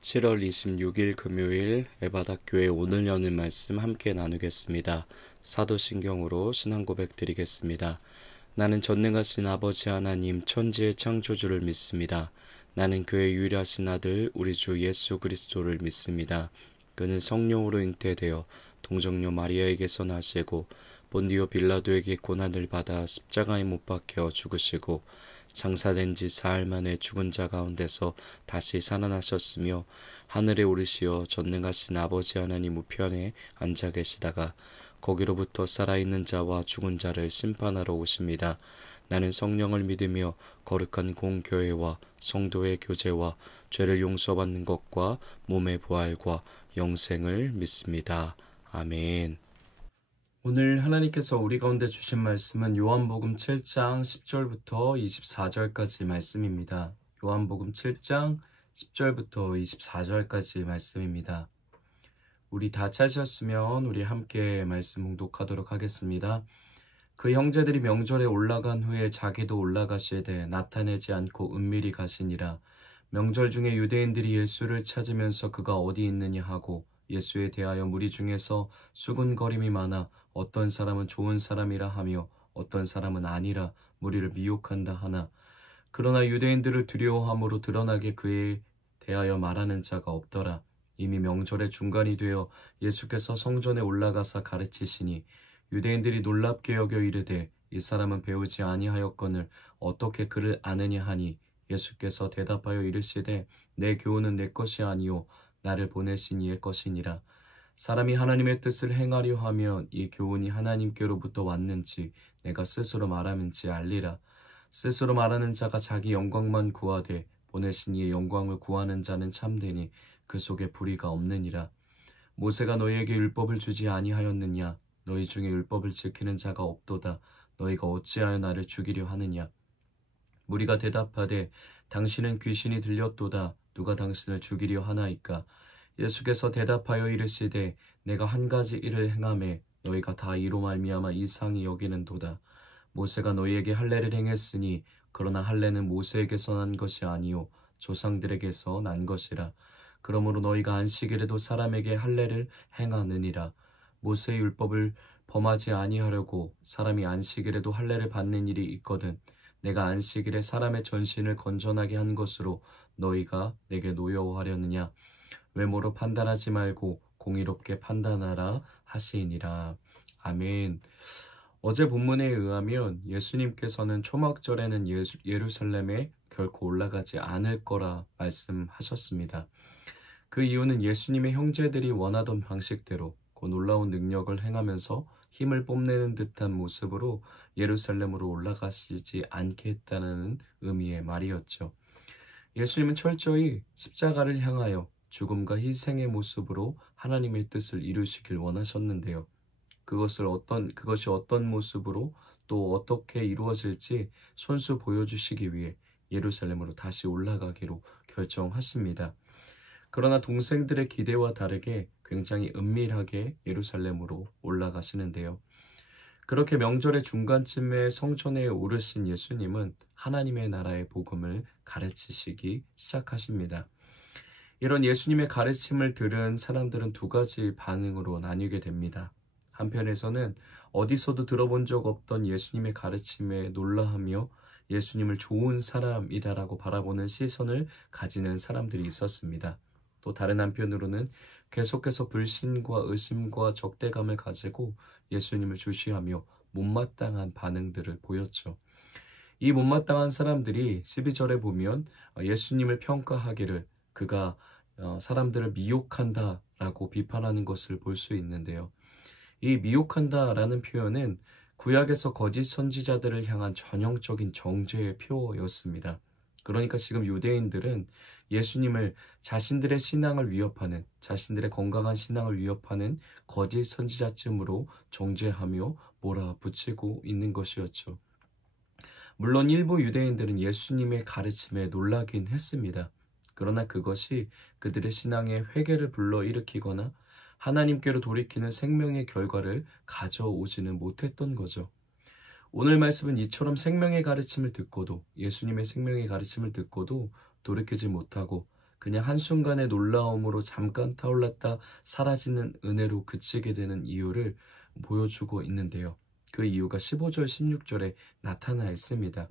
7월 26일 금요일 에바다교회 오늘 여는 말씀 함께 나누겠습니다. 사도신경으로 신앙고백 드리겠습니다. 나는 전능하신 아버지 하나님 천지의 창조주를 믿습니다. 나는 그의 유일하신 아들 우리 주 예수 그리스도를 믿습니다. 그는 성령으로 잉태되어 동정녀 마리아에게서 나시고 본디오 빌라도에게 고난을 받아 십자가에 못 박혀 죽으시고 장사된 지 사흘 만에 죽은 자 가운데서 다시 살아나셨으며 하늘에 오르시어 전능하신 아버지 하나님 우편에 앉아 계시다가 거기로부터 살아있는 자와 죽은 자를 심판하러 오십니다. 나는 성령을 믿으며 거룩한 공교회와 성도의 교제와 죄를 용서받는 것과 몸의 부활과 영생을 믿습니다. 아멘. 오늘 하나님께서 우리 가운데 주신 말씀은 요한복음 7장 10절부터 24절까지 말씀입니다. 요한복음 7장 10절부터 24절까지 말씀입니다. 우리 다 찾으셨으면 우리 함께 말씀 봉독하도록 하겠습니다. 그 형제들이 명절에 올라간 후에 자기도 올라가시되 나타내지 않고 은밀히 가시니라. 명절 중에 유대인들이 예수를 찾으면서 그가 어디 있느냐 하고 예수에 대하여 무리 중에서 수군거림이 많아 어떤 사람은 좋은 사람이라 하며 어떤 사람은 아니라 무리를 미혹한다 하나 그러나 유대인들을 두려워함으로 드러나게 그에 대하여 말하는 자가 없더라. 이미 명절의 중간이 되어 예수께서 성전에 올라가사 가르치시니 유대인들이 놀랍게 여겨 이르되 이 사람은 배우지 아니하였거늘 어떻게 그를 아느냐 하니 예수께서 대답하여 이르시되 내 교훈은 내 것이 아니요 나를 보내신 이의 것이니라. 사람이 하나님의 뜻을 행하려 하면 이 교훈이 하나님께로부터 왔는지 내가 스스로 말하는지 알리라. 스스로 말하는 자가 자기 영광만 구하되 보내신 이의 영광을 구하는 자는 참되니 그 속에 불의가 없느니라. 모세가 너희에게 율법을 주지 아니하였느냐? 너희 중에 율법을 지키는 자가 없도다. 너희가 어찌하여 나를 죽이려 하느냐? 무리가 대답하되 당신은 귀신이 들렸도다. 누가 당신을 죽이려 하나이까? 예수께서 대답하여 이르시되 내가 한 가지 일을 행하매 너희가 다 이로 말미암아 이상히 여기는도다. 모세가 너희에게 할례를 행했으니 그러나 할례는 모세에게서 난 것이 아니요 조상들에게서 난 것이라. 그러므로 너희가 안식일에도 사람에게 할례를 행하느니라. 모세의 율법을 범하지 아니하려고 사람이 안식일에도 할례를 받는 일이 있거든. 내가 안식일에 사람의 전신을 건전하게 한 것으로 너희가 내게 노여워하려느냐? 외모로 판단하지 말고 공의롭게 판단하라 하시니라. 아멘. 어제 본문에 의하면 예수님께서는 초막절에는 예루살렘에 결코 올라가지 않을 거라 말씀하셨습니다. 그 이유는 예수님의 형제들이 원하던 방식대로 그 놀라운 능력을 행하면서 힘을 뽐내는 듯한 모습으로 예루살렘으로 올라가시지 않겠다는 의미의 말이었죠. 예수님은 철저히 십자가를 향하여 죽음과 희생의 모습으로 하나님의 뜻을 이루시길 원하셨는데요. 그것이 어떤 모습으로 또 어떻게 이루어질지 손수 보여주시기 위해 예루살렘으로 다시 올라가기로 결정하십니다. 그러나 동생들의 기대와 다르게 굉장히 은밀하게 예루살렘으로 올라가시는데요. 그렇게 명절의 중간쯤에 성전에 오르신 예수님은 하나님의 나라의 복음을 가르치시기 시작하십니다. 이런 예수님의 가르침을 들은 사람들은 두 가지 반응으로 나뉘게 됩니다. 한편에서는 어디서도 들어본 적 없던 예수님의 가르침에 놀라하며 예수님을 좋은 사람이다라고 바라보는 시선을 가지는 사람들이 있었습니다. 또 다른 한편으로는 계속해서 불신과 의심과 적대감을 가지고 예수님을 주시하며 못마땅한 반응들을 보였죠. 이 못마땅한 사람들이 12절에 보면 예수님을 평가하기를 그가 사람들을 미혹한다라고 비판하는 것을 볼 수 있는데요. 이 미혹한다라는 표현은 구약에서 거짓 선지자들을 향한 전형적인 정죄의 표였습니다. 그러니까 지금 유대인들은 예수님을 자신들의 신앙을 위협하는, 자신들의 건강한 신앙을 위협하는 거짓 선지자쯤으로 정죄하며 몰아붙이고 있는 것이었죠. 물론 일부 유대인들은 예수님의 가르침에 놀라긴 했습니다. 그러나 그것이 그들의 신앙의 회개를 불러일으키거나 하나님께로 돌이키는 생명의 결과를 가져오지는 못했던 거죠. 오늘 말씀은 이처럼 생명의 가르침을 듣고도 예수님의 생명의 가르침을 듣고도 돌이키지 못하고 그냥 한순간의 놀라움으로 잠깐 타올랐다 사라지는 은혜로 그치게 되는 이유를 보여주고 있는데요. 그 이유가 15절, 16절에 나타나 있습니다.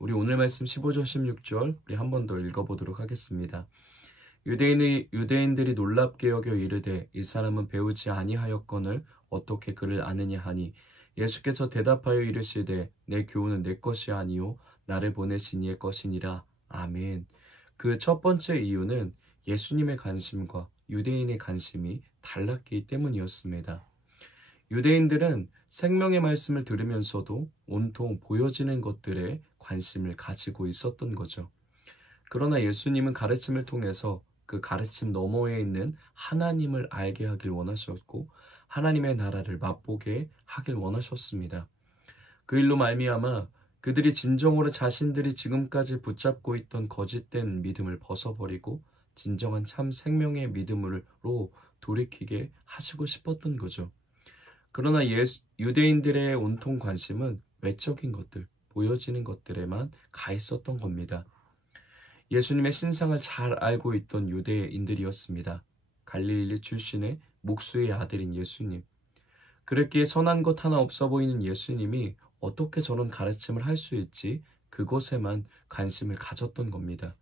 우리 오늘 말씀 15절, 16절 우리 한 번 더 읽어보도록 하겠습니다. 유대인들이 놀랍게 여겨 이르되 이 사람은 배우지 아니하였거늘 어떻게 그를 아느냐 하니 예수께서 대답하여 이르시되 내 교훈은 내 것이 아니요 나를 보내신 이의 것이니라. 아멘. 그 첫 번째 이유는 예수님의 관심과 유대인의 관심이 달랐기 때문이었습니다. 유대인들은 생명의 말씀을 들으면서도 온통 보여지는 것들에 관심을 가지고 있었던 거죠. 그러나 예수님은 가르침을 통해서 그 가르침 너머에 있는 하나님을 알게 하길 원하셨고 하나님의 나라를 맛보게 하길 원하셨습니다. 그 일로 말미암아 그들이 진정으로 자신들이 지금까지 붙잡고 있던 거짓된 믿음을 벗어버리고 진정한 참 생명의 믿음으로 돌이키게 하시고 싶었던 거죠. 그러나 유대인들의 온통 관심은 외적인 것들, 보여지는 것들에만 가 있었던 겁니다. 예수님의 신상을 잘 알고 있던 유대인들이었습니다. 갈릴리 출신의 목수의 아들인 예수님. 그랬기에 선한 것 하나 없어 보이는 예수님이 어떻게 저런 가르침을 할 수 있지? 그것에만 관심을 가졌던 겁니다.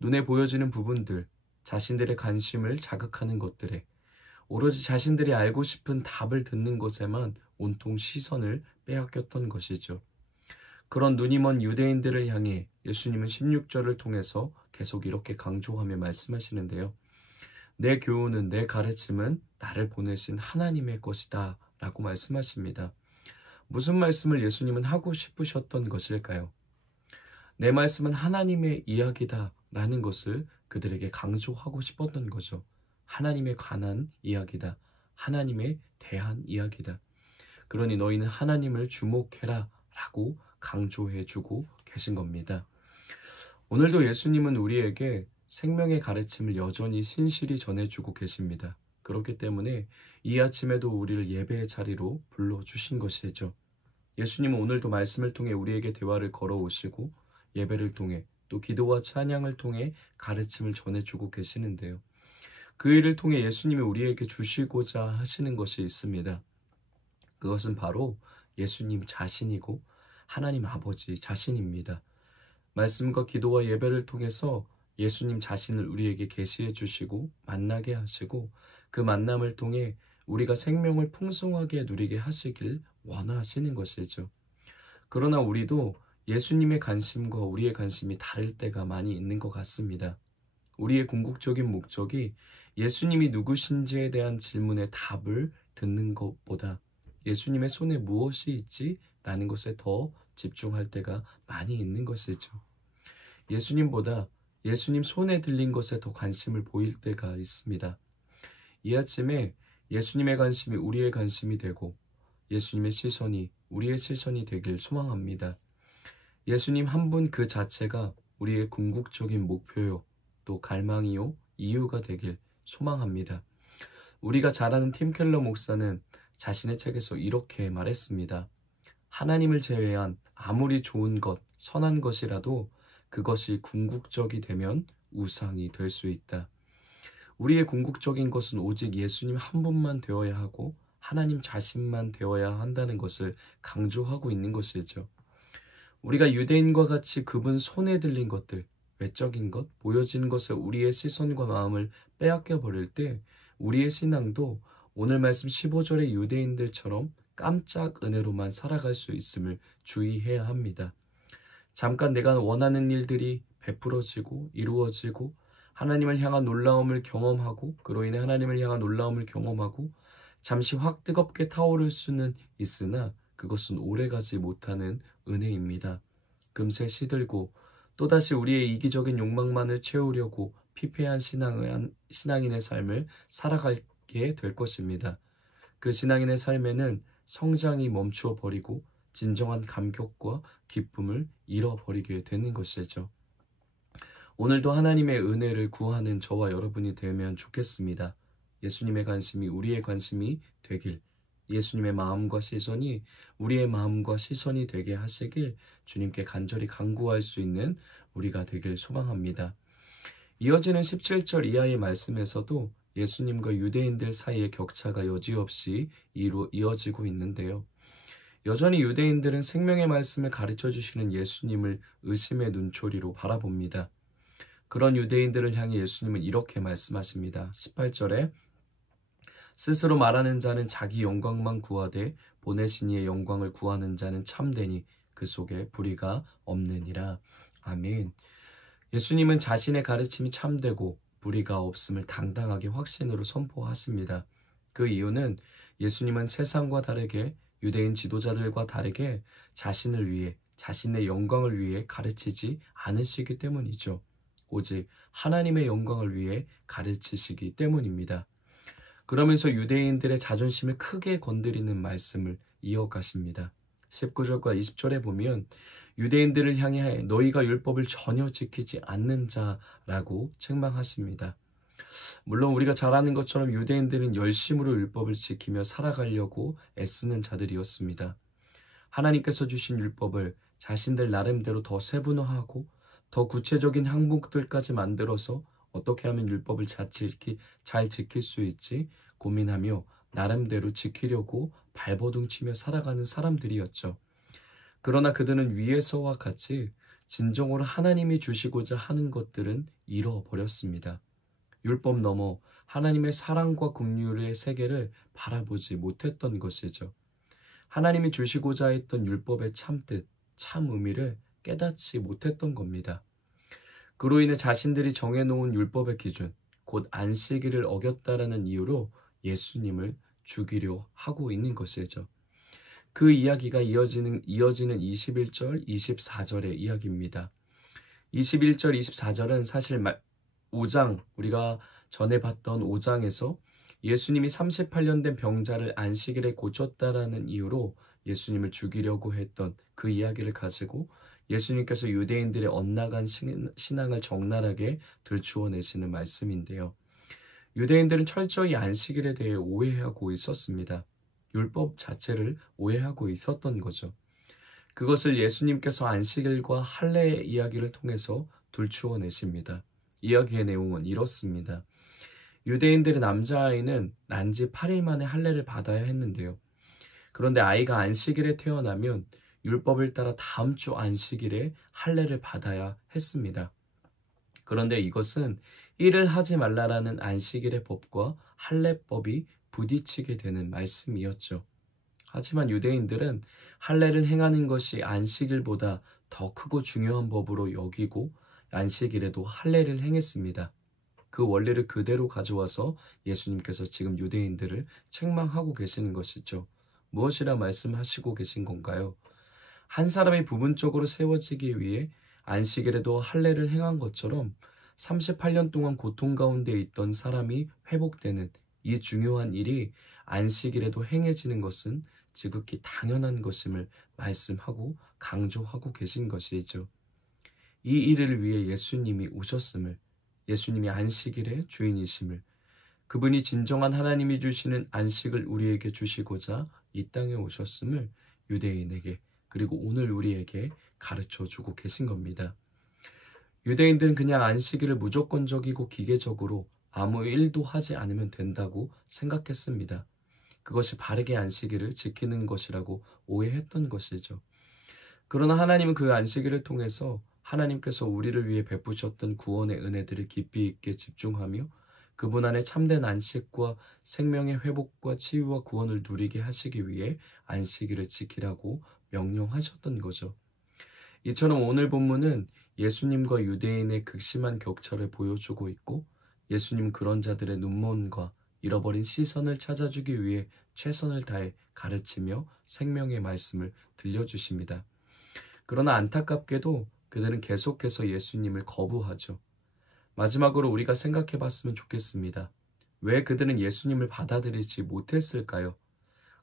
눈에 보여지는 부분들, 자신들의 관심을 자극하는 것들에 오로지 자신들이 알고 싶은 답을 듣는 것에만 온통 시선을 빼앗겼던 것이죠. 그런 눈이 먼 유대인들을 향해 예수님은 16절을 통해서 계속 이렇게 강조하며 말씀하시는데요. 내 교훈은, 내 가르침은 나를 보내신 하나님의 것이다 라고 말씀하십니다. 무슨 말씀을 예수님은 하고 싶으셨던 것일까요? 내 말씀은 하나님의 이야기다 라는 것을 그들에게 강조하고 싶었던 거죠. 하나님에 관한 이야기다. 하나님에 대한 이야기다. 그러니 너희는 하나님을 주목해라 라고 강조해주고 계신 겁니다. 오늘도 예수님은 우리에게 생명의 가르침을 여전히 신실히 전해주고 계십니다. 그렇기 때문에 이 아침에도 우리를 예배의 자리로 불러주신 것이죠. 예수님은 오늘도 말씀을 통해 우리에게 대화를 걸어오시고 예배를 통해 또 기도와 찬양을 통해 가르침을 전해주고 계시는데요. 그 일을 통해 예수님이 우리에게 주시고자 하시는 것이 있습니다. 그것은 바로 예수님 자신이고 하나님 아버지 자신입니다. 말씀과 기도와 예배를 통해서 예수님 자신을 우리에게 계시해 주시고 만나게 하시고 그 만남을 통해 우리가 생명을 풍성하게 누리게 하시길 원하시는 것이죠. 그러나 우리도 예수님의 관심과 우리의 관심이 다를 때가 많이 있는 것 같습니다. 우리의 궁극적인 목적이 예수님이 누구신지에 대한 질문의 답을 듣는 것보다 예수님의 손에 무엇이 있지? 라는 것에 더 집중할 때가 많이 있는 것이죠. 예수님보다 예수님 손에 들린 것에 더 관심을 보일 때가 있습니다. 이 아침에 예수님의 관심이 우리의 관심이 되고 예수님의 시선이 우리의 시선이 되길 소망합니다. 예수님 한 분 그 자체가 우리의 궁극적인 목표요, 또 갈망이요, 이유가 되길 소망합니다. 우리가 잘 아는 팀 켈러 목사는 자신의 책에서 이렇게 말했습니다. 하나님을 제외한 아무리 좋은 것, 선한 것이라도 그것이 궁극적이 되면 우상이 될 수 있다. 우리의 궁극적인 것은 오직 예수님 한 분만 되어야 하고 하나님 자신만 되어야 한다는 것을 강조하고 있는 것이죠. 우리가 유대인과 같이 그분 손에 들린 것들, 외적인 것, 보여지는 것에 우리의 시선과 마음을 빼앗겨 버릴 때 우리의 신앙도 오늘 말씀 15절의 유대인들처럼 깜짝 은혜로만 살아갈 수 있음을 주의해야 합니다. 잠깐 내가 원하는 일들이 베풀어지고 이루어지고 하나님을 향한 놀라움을 경험하고 그로 인해 하나님을 향한 놀라움을 경험하고 잠시 확 뜨겁게 타오를 수는 있으나 그것은 오래가지 못하는 은혜입니다. 금세 시들고 또다시 우리의 이기적인 욕망만을 채우려고 피폐한 신앙인의 삶을 살아가게 될 것입니다. 그 신앙인의 삶에는 성장이 멈추어 버리고 진정한 감격과 기쁨을 잃어버리게 되는 것이죠. 오늘도 하나님의 은혜를 구하는 저와 여러분이 되면 좋겠습니다. 예수님의 관심이 우리의 관심이 되길, 예수님의 마음과 시선이 우리의 마음과 시선이 되게 하시길 주님께 간절히 간구할 수 있는 우리가 되길 소망합니다. 이어지는 17절 이하의 말씀에서도 예수님과 유대인들 사이의 격차가 여지없이 이어지고 있는데요. 여전히 유대인들은 생명의 말씀을 가르쳐 주시는 예수님을 의심의 눈초리로 바라봅니다. 그런 유대인들을 향해 예수님은 이렇게 말씀하십니다. 18절에 스스로 말하는 자는 자기 영광만 구하되 보내신 이의 영광을 구하는 자는 참되니 그 속에 불의가 없느니라. 아멘. 예수님은 자신의 가르침이 참되고 불의가 없음을 당당하게 확신으로 선포하십니다. 그 이유는 예수님은 세상과 다르게 유대인 지도자들과 다르게 자신을 위해 자신의 영광을 위해 가르치지 않으시기 때문이죠. 오직 하나님의 영광을 위해 가르치시기 때문입니다. 그러면서 유대인들의 자존심을 크게 건드리는 말씀을 이어가십니다. 19절과 20절에 보면 유대인들을 향해 너희가 율법을 전혀 지키지 않는 자라고 책망하십니다. 물론 우리가 잘 아는 것처럼 유대인들은 열심으로 율법을 지키며 살아가려고 애쓰는 자들이었습니다. 하나님께서 주신 율법을 자신들 나름대로 더 세분화하고 더 구체적인 항목들까지 만들어서 어떻게 하면 율법을 잘 지킬 수 있지 고민하며 나름대로 지키려고 발버둥치며 살아가는 사람들이었죠. 그러나 그들은 위에서와 같이 진정으로 하나님이 주시고자 하는 것들은 잃어버렸습니다. 율법 넘어 하나님의 사랑과 긍휼의 세계를 바라보지 못했던 것이죠. 하나님이 주시고자 했던 율법의 참뜻, 참 의미를 깨닫지 못했던 겁니다. 그로 인해 자신들이 정해놓은 율법의 기준, 곧 안식일을 어겼다라는 이유로 예수님을 죽이려 하고 있는 것이죠. 그 이야기가 이어지는 21절, 24절의 이야기입니다. 21절, 24절은 사실 5장, 우리가 전에 봤던 5장에서 예수님이 38년 된 병자를 안식일에 고쳤다라는 이유로 예수님을 죽이려고 했던 그 이야기를 가지고 예수님께서 유대인들의 엇나간 신앙을 적나라하게 들추어내시는 말씀인데요. 유대인들은 철저히 안식일에 대해 오해하고 있었습니다. 율법 자체를 오해하고 있었던 거죠. 그것을 예수님께서 안식일과 할례의 이야기를 통해서 들추어내십니다. 이야기의 내용은 이렇습니다. 유대인들의 남자아이는 난지 8일 만에 할례를 받아야 했는데요. 그런데 아이가 안식일에 태어나면 율법을 따라 다음 주 안식일에 할례를 받아야 했습니다. 그런데 이것은 일을 하지 말라라는 안식일의 법과 할례법이 부딪히게 되는 말씀이었죠. 하지만 유대인들은 할례를 행하는 것이 안식일보다 더 크고 중요한 법으로 여기고 안식일에도 할례를 행했습니다. 그 원리를 그대로 가져와서 예수님께서 지금 유대인들을 책망하고 계시는 것이죠. 무엇이라 말씀하시고 계신 건가요? 한 사람이 부분적으로 세워지기 위해 안식일에도 할례를 행한 것처럼 38년 동안 고통 가운데 있던 사람이 회복되는 이 중요한 일이 안식일에도 행해지는 것은 지극히 당연한 것임을 말씀하고 강조하고 계신 것이죠. 이 일을 위해 예수님이 오셨음을, 예수님이 안식일의 주인이심을, 그분이 진정한 하나님이 주시는 안식을 우리에게 주시고자 이 땅에 오셨음을 유대인에게 그리고 오늘 우리에게 가르쳐주고 계신 겁니다. 유대인들은 그냥 안식일을 무조건적이고 기계적으로 아무 일도 하지 않으면 된다고 생각했습니다. 그것이 바르게 안식일을 지키는 것이라고 오해했던 것이죠. 그러나 하나님은 그 안식일을 통해서 하나님께서 우리를 위해 베푸셨던 구원의 은혜들을 깊이 있게 집중하며 그분 안에 참된 안식과 생명의 회복과 치유와 구원을 누리게 하시기 위해 안식일을 지키라고 명령하셨던 거죠. 이처럼 오늘 본문은 예수님과 유대인의 극심한 격차를 보여주고 있고 예수님은 그런 자들의 눈먼과 잃어버린 시선을 찾아주기 위해 최선을 다해 가르치며 생명의 말씀을 들려주십니다. 그러나 안타깝게도 그들은 계속해서 예수님을 거부하죠. 마지막으로 우리가 생각해 봤으면 좋겠습니다. 왜 그들은 예수님을 받아들이지 못했을까요?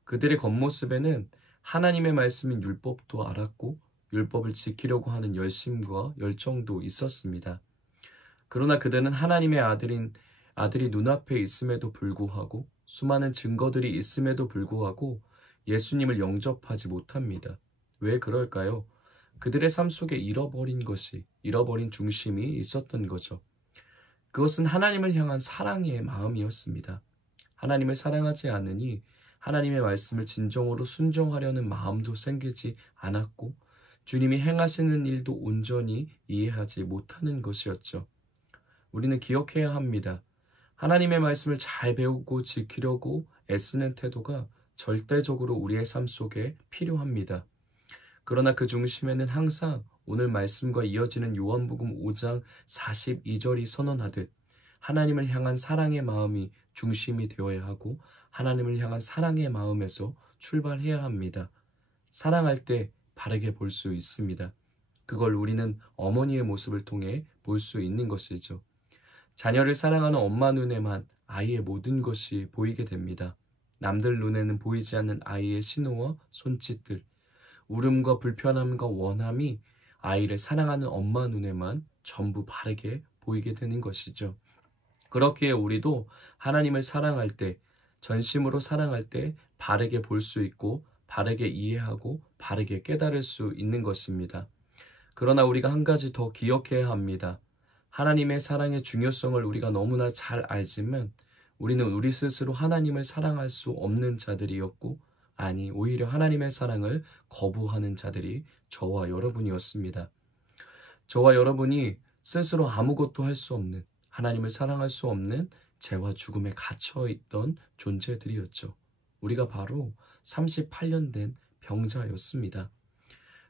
그들의 겉모습에는 하나님의 말씀인 율법도 알았고 율법을 지키려고 하는 열심과 열정도 있었습니다. 그러나 그들은 하나님의 아들이 눈앞에 있음에도 불구하고 수많은 증거들이 있음에도 불구하고 예수님을 영접하지 못합니다. 왜 그럴까요? 그들의 삶 속에 잃어버린 중심이 있었던 거죠. 그것은 하나님을 향한 사랑의 마음이었습니다. 하나님을 사랑하지 않으니 하나님의 말씀을 진정으로 순종하려는 마음도 생기지 않았고 주님이 행하시는 일도 온전히 이해하지 못하는 것이었죠. 우리는 기억해야 합니다. 하나님의 말씀을 잘 배우고 지키려고 애쓰는 태도가 절대적으로 우리의 삶 속에 필요합니다. 그러나 그 중심에는 항상 오늘 말씀과 이어지는 요한복음 5장 42절이 선언하듯 하나님을 향한 사랑의 마음이 중심이 되어야 하고 하나님을 향한 사랑의 마음에서 출발해야 합니다. 사랑할 때 바르게 볼 수 있습니다. 그걸 우리는 어머니의 모습을 통해 볼 수 있는 것이죠. 자녀를 사랑하는 엄마 눈에만 아이의 모든 것이 보이게 됩니다. 남들 눈에는 보이지 않는 아이의 신호와 손짓들, 울음과 불편함과 원함이 아이를 사랑하는 엄마 눈에만 전부 바르게 보이게 되는 것이죠. 그렇기에 우리도 하나님을 사랑할 때, 전심으로 사랑할 때 바르게 볼 수 있고 바르게 이해하고 바르게 깨달을 수 있는 것입니다. 그러나 우리가 한 가지 더 기억해야 합니다. 하나님의 사랑의 중요성을 우리가 너무나 잘 알지만 우리는 우리 스스로 하나님을 사랑할 수 없는 자들이었고, 아니 오히려 하나님의 사랑을 거부하는 자들이 저와 여러분이었습니다. 저와 여러분이 스스로 아무것도 할 수 없는, 하나님을 사랑할 수 없는 죄와 죽음에 갇혀있던 존재들이었죠. 우리가 바로 38년 된 병자였습니다.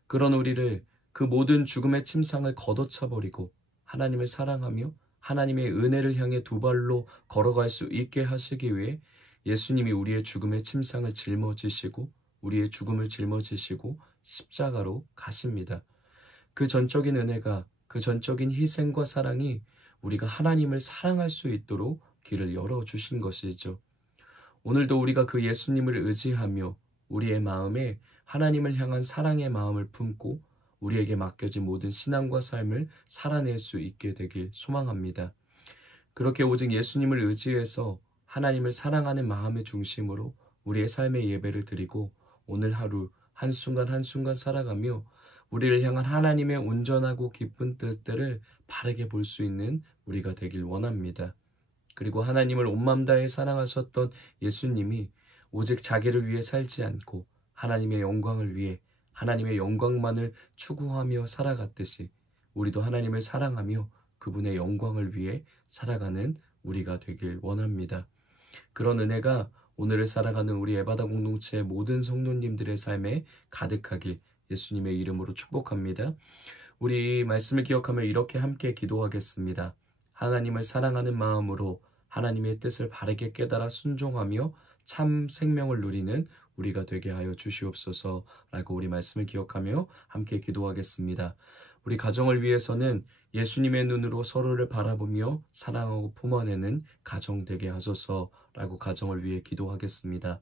그런 우리를 그 모든 죽음의 침상을 걷어차버리고 하나님을 사랑하며 하나님의 은혜를 향해 두 발로 걸어갈 수 있게 하시기 위해 예수님이 우리의 죽음의 침상을 짊어지시고 우리의 죽음을 짊어지시고 십자가로 가십니다. 그 전적인 은혜가, 그 전적인 희생과 사랑이 우리가 하나님을 사랑할 수 있도록 길을 열어주신 것이죠. 오늘도 우리가 그 예수님을 의지하며 우리의 마음에 하나님을 향한 사랑의 마음을 품고 우리에게 맡겨진 모든 신앙과 삶을 살아낼 수 있게 되길 소망합니다. 그렇게 오직 예수님을 의지해서 하나님을 사랑하는 마음의 중심으로 우리의 삶의 예배를 드리고 오늘 하루 한순간 한순간 살아가며 우리를 향한 하나님의 온전하고 기쁜 뜻들을 바르게 볼 수 있는 우리가 되길 원합니다. 그리고 하나님을 온 마음 다해 사랑하셨던 예수님이 오직 자기를 위해 살지 않고 하나님의 영광을 위해 하나님의 영광만을 추구하며 살아갔듯이 우리도 하나님을 사랑하며 그분의 영광을 위해 살아가는 우리가 되길 원합니다. 그런 은혜가 오늘을 살아가는 우리 에바다 공동체의 모든 성도님들의 삶에 가득하길 예수님의 이름으로 축복합니다. 우리 말씀을 기억하며 이렇게 함께 기도하겠습니다. 하나님을 사랑하는 마음으로 하나님의 뜻을 바르게 깨달아 순종하며 참 생명을 누리는 우리가 되게 하여 주시옵소서라고 우리 말씀을 기억하며 함께 기도하겠습니다. 우리 가정을 위해서는 예수님의 눈으로 서로를 바라보며 사랑하고 품어내는 가정 되게 하소서라고 가정을 위해 기도하겠습니다.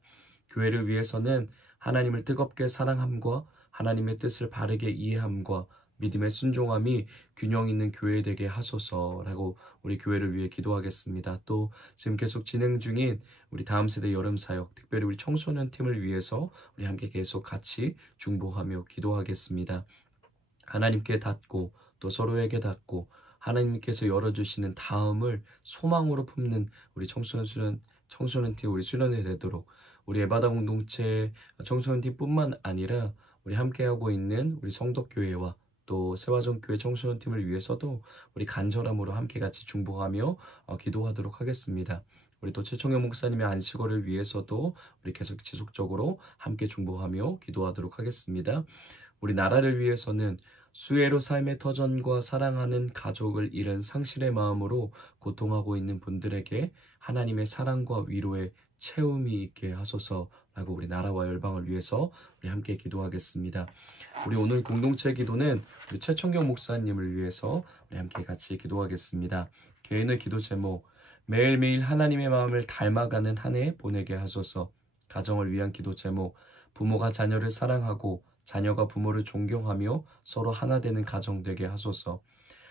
교회를 위해서는 하나님을 뜨겁게 사랑함과 하나님의 뜻을 바르게 이해함과 믿음의 순종함이 균형 있는 교회 되게 하소서라고 우리 교회를 위해 기도하겠습니다. 또 지금 계속 진행 중인 우리 다음 세대 여름 사역, 특별히 우리 청소년 팀을 위해서 우리 함께 계속 같이 중보하며 기도하겠습니다. 하나님께 닫고 또 서로에게 닫고 하나님께서 열어주시는 다음을 소망으로 품는 우리 청소년 팀 우리 수련회 되도록 우리 에바다 공동체 청소년 팀뿐만 아니라 우리 함께하고 있는 우리 성덕교회와 또 세화정교회 청소년팀을 위해서도 우리 간절함으로 함께 같이 중보하며 기도하도록 하겠습니다. 우리 또 최청영 목사님의 안식월을 위해서도 우리 계속 지속적으로 함께 중보하며 기도하도록 하겠습니다. 우리 나라를 위해서는 수혜로 삶의 터전과 사랑하는 가족을 잃은 상실의 마음으로 고통하고 있는 분들에게 하나님의 사랑과 위로의 채움이 있게 하소서라고 우리 나라와 열방을 위해서 우리 함께 기도하겠습니다. 우리 오늘 공동체 기도는 우리 최청경 목사님을 위해서 우리 함께 같이 기도하겠습니다. 개인의 기도 제목, 매일매일 하나님의 마음을 닮아가는 한 해 보내게 하소서. 가정을 위한 기도 제목, 부모가 자녀를 사랑하고 자녀가 부모를 존경하며 서로 하나 되는 가정 되게 하소서.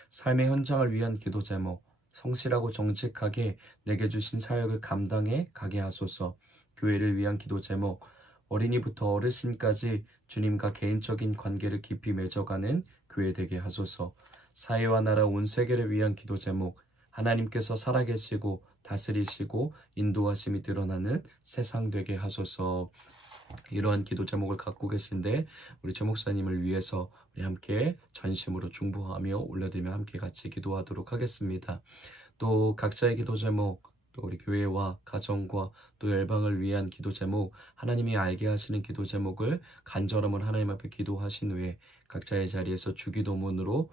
삶의 현장을 위한 기도 제목, 성실하고 정직하게 내게 주신 사역을 감당해 가게 하소서. 교회를 위한 기도 제목, 어린이부터 어르신까지 주님과 개인적인 관계를 깊이 맺어가는 교회 되게 하소서. 사회와 나라 온 세계를 위한 기도 제목, 하나님께서 살아계시고 다스리시고 인도하심이 드러나는 세상 되게 하소서. 이러한 기도 제목을 갖고 계신데 우리 조 목사님을 위해서 우리 함께 전심으로 중보하며 올려드리며 함께 같이 기도하도록 하겠습니다. 또 각자의 기도 제목, 또 우리 교회와 가정과 또 열방을 위한 기도 제목, 하나님이 알게 하시는 기도 제목을 간절함을 하나님 앞에 기도하신 후에 각자의 자리에서 주기도문으로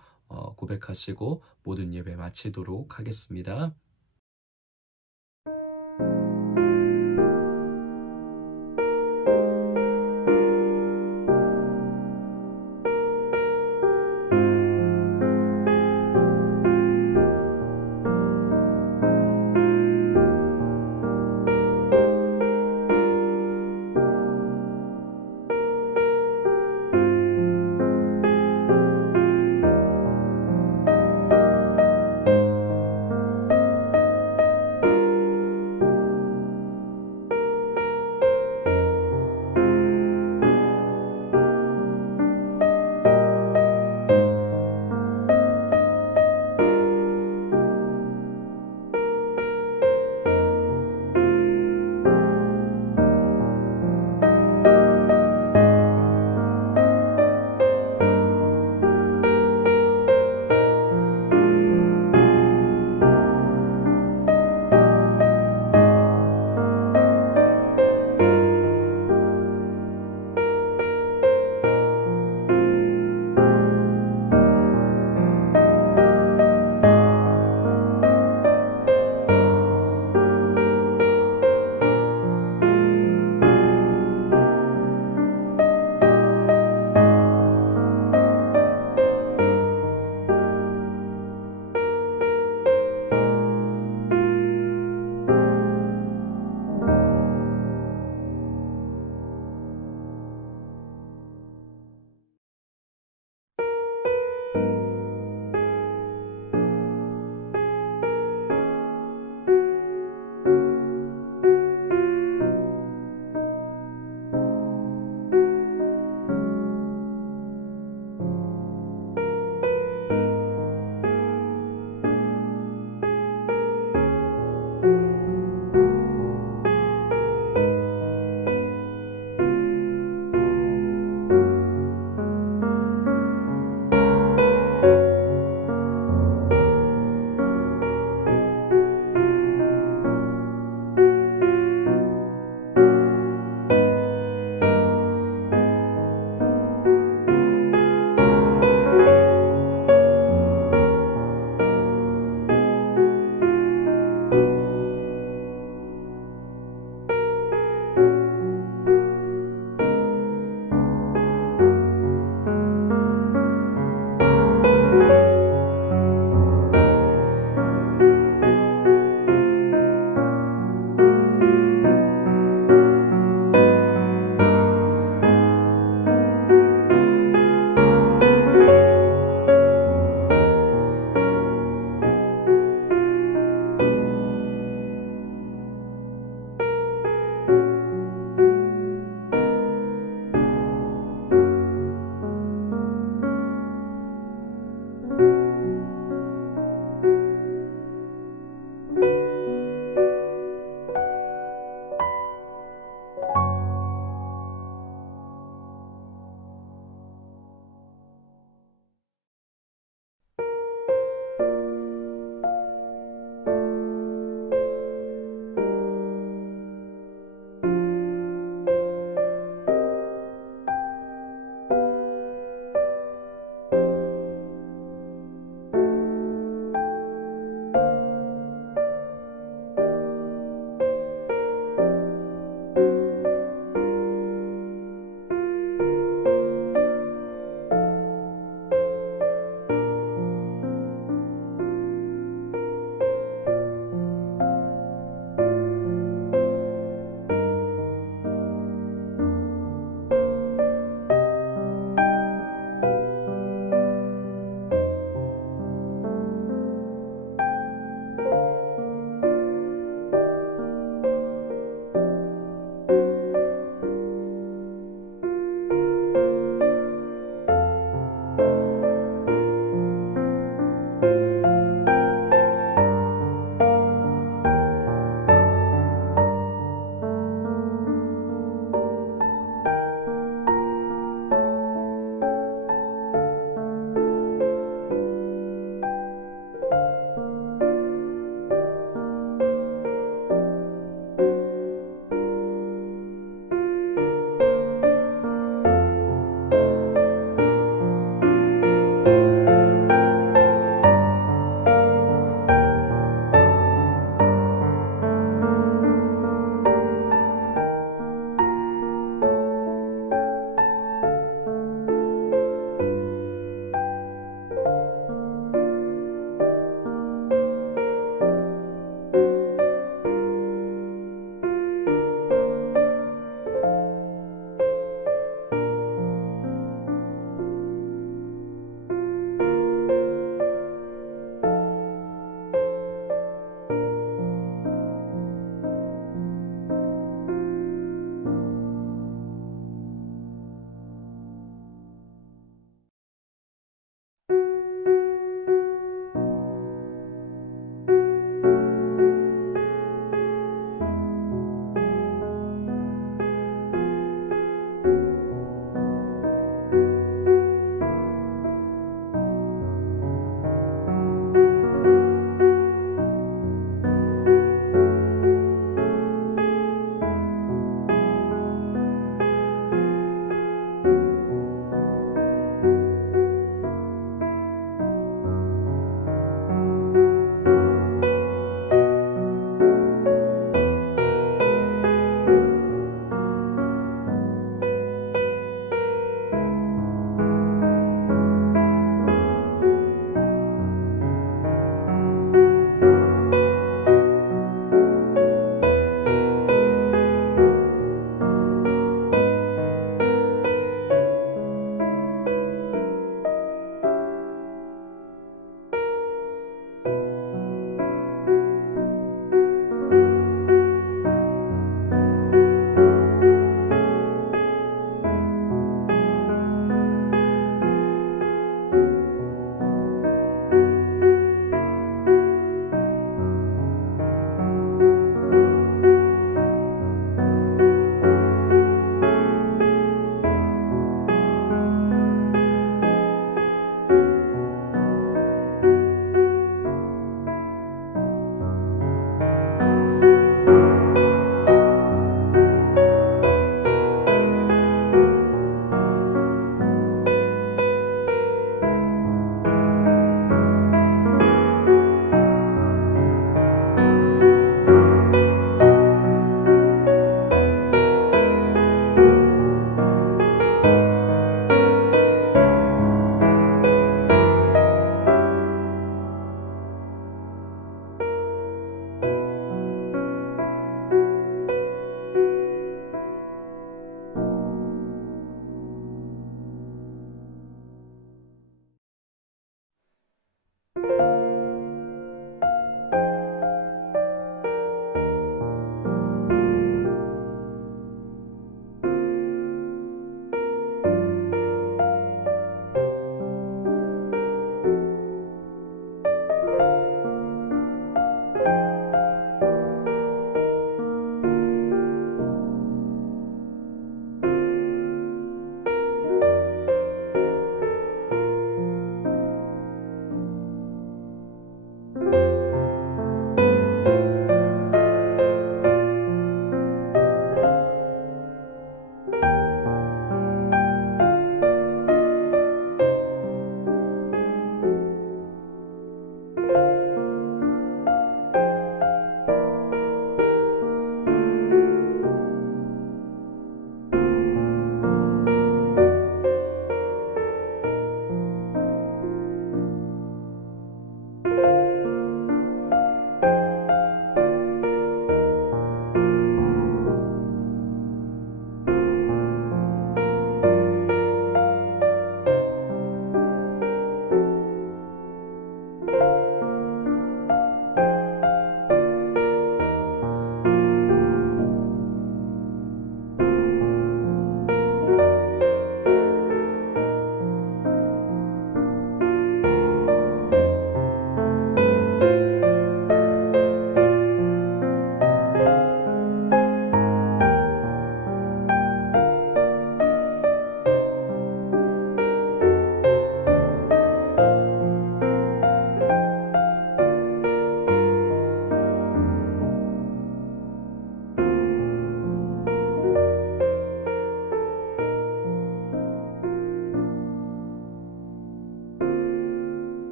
고백하시고 모든 예배 마치도록 하겠습니다.